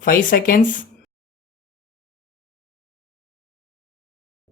5 seconds.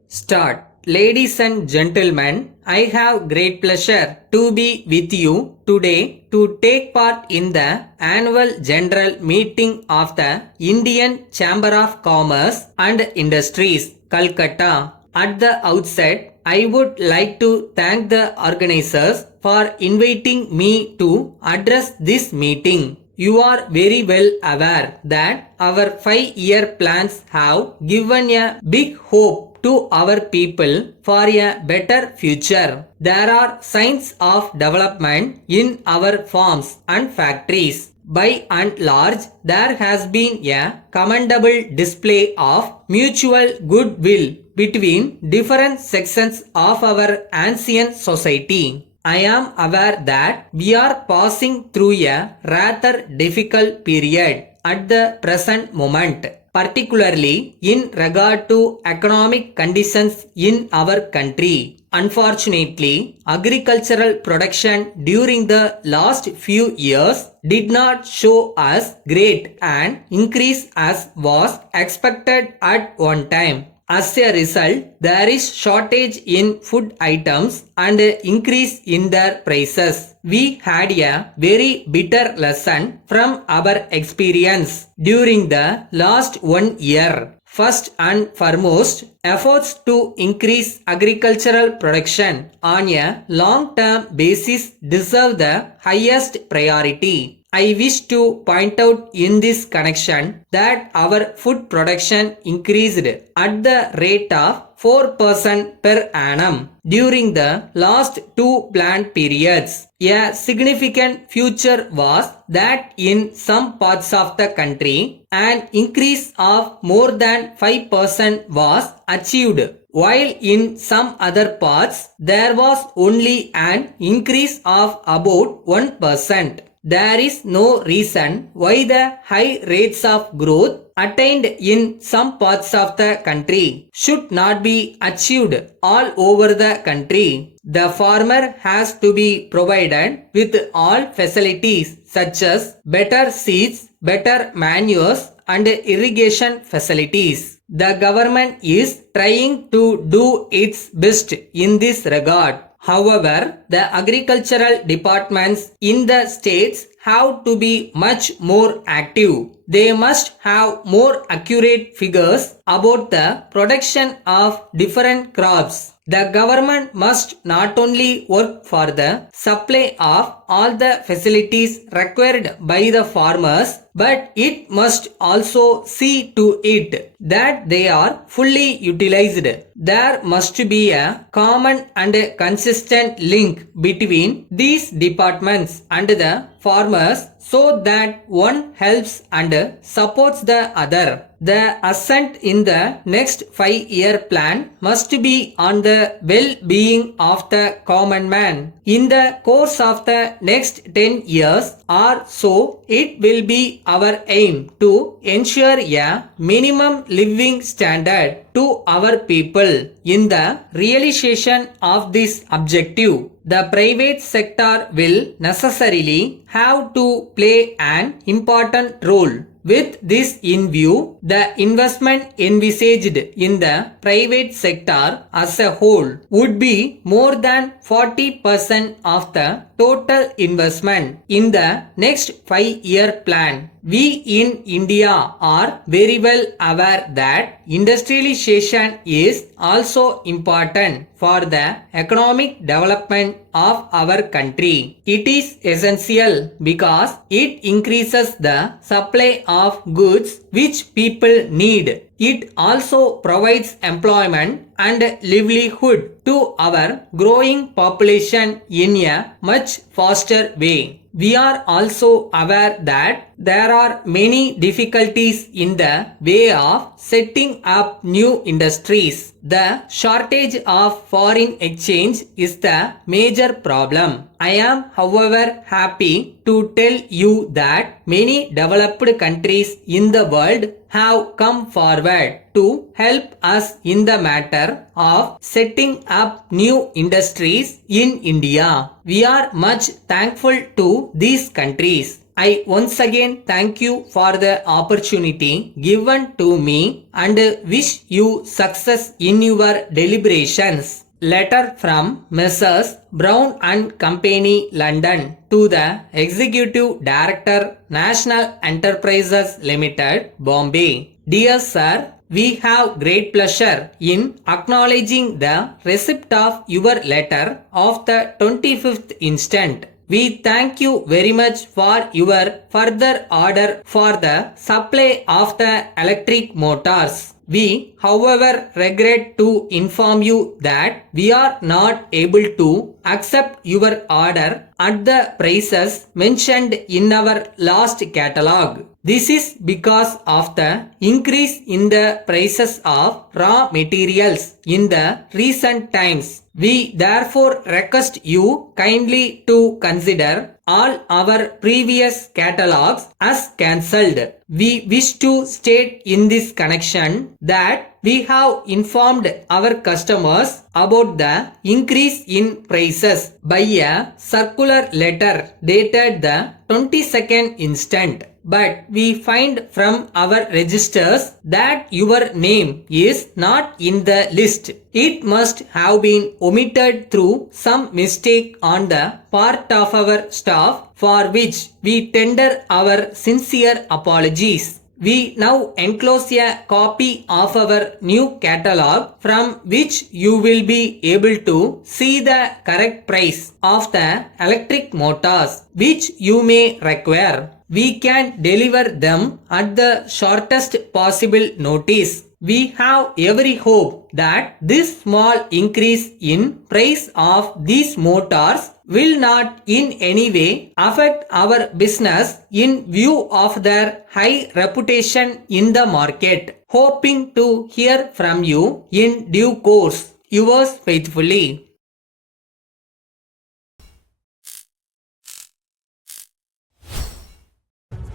Start. Ladies and gentlemen, I have great pleasure to be with you today to take part in the annual general meeting of the Indian Chamber of Commerce and Industries, Calcutta. At the outset, I would like to thank the organizers for inviting me to address this meeting. You are very well aware that our 5-year plans have given a big hope to our people for a better future. There are signs of development in our farms and factories. By and large, there has been a commendable display of mutual goodwill between different sections of our ancient society. I am aware that we are passing through a rather difficult period at the present moment, particularly in regard to economic conditions in our country. Unfortunately, agricultural production during the last few years did not show us great an increase as was expected at one time. As a result, there is shortage in food items and increase in their prices. We had a very bitter lesson from our experience during the last 1 year. First and foremost, efforts to increase agricultural production on a long-term basis deserve the highest priority. I wish to point out in this connection that our food production increased at the rate of 4% per annum during the last 2 planned periods. A significant feature was that in some parts of the country, an increase of more than 5% was achieved, while in some other parts there was only an increase of about 1%. There is no reason why the high rates of growth attained in some parts of the country should not be achieved all over the country. The farmer has to be provided with all facilities such as better seeds, better manures and irrigation facilities. The government is trying to do its best in this regard. However, the agricultural departments in the states have to be much more active. They must have more accurate figures about the production of different crops. The government must not only work for the supply of all the facilities required by the farmers, but it must also see to it that they are fully utilized. There must be a common and consistent link between these departments and the farmers so that one helps and supports the other. The accent in the next 5-year plan must be on the well-being of the common man. In the course of the next 10 years or so, it will be our aim to ensure a minimum living standard to our people. In the realization of this objective, the private sector will necessarily have to play an important role. With this in view, the investment envisaged in the private sector as a whole would be more than 40% of the total investment in the next 5-year plan. We in India are very well aware that industrialization is also important for the economic development of our country. It is essential because it increases the supply of goods which people need. It also provides employment and livelihood to our growing population in a much faster way. We are also aware that there are many difficulties in the way of setting up new industries. The shortage of foreign exchange is the major problem. I am, however, happy to tell you that many developed countries in the world have come forward to help us in the matter of setting up new industries in India. We are much thankful to these countries. I once again thank you for the opportunity given to me and wish you success in your deliberations. Letter from Messrs. Brown and Company, London, to the Executive Director, National Enterprises Limited, Bombay. Dear Sir, we have great pleasure in acknowledging the receipt of your letter of the 25th instant. We thank you very much for your further order for the supply of the electric motors. We, however, regret to inform you that we are not able to accept your order at the prices mentioned in our last catalog. This is because of the increase in the prices of raw materials in the recent times. We therefore request you kindly to consider all our previous catalogs as cancelled. We wish to state in this connection that we have informed our customers about the increase in prices by a circular letter dated the 22nd instant. But we find from our registers that your name is not in the list. It must have been omitted through some mistake on the part of our staff, for which we tender our sincere apologies. We now enclose a copy of our new catalog from which you will be able to see the correct price of the electric motors which you may require. We can deliver them at the shortest possible notice. We have every hope that this small increase in price of these motors will not in any way affect our business in view of their high reputation in the market. Hoping to hear from you in due course. Yours faithfully.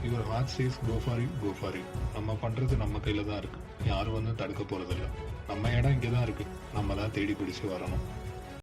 Your heart chase go for it, go for it. நம்ம பண்ணுறது நம்ம கையில் தான் இருக்குது. யாரும் வந்து தடுக்க போகிறதில்ல. நம்ம இடம் இங்கே தான் இருக்குது. நம்ம தான் தேடி பிடிச்சி வரணும்.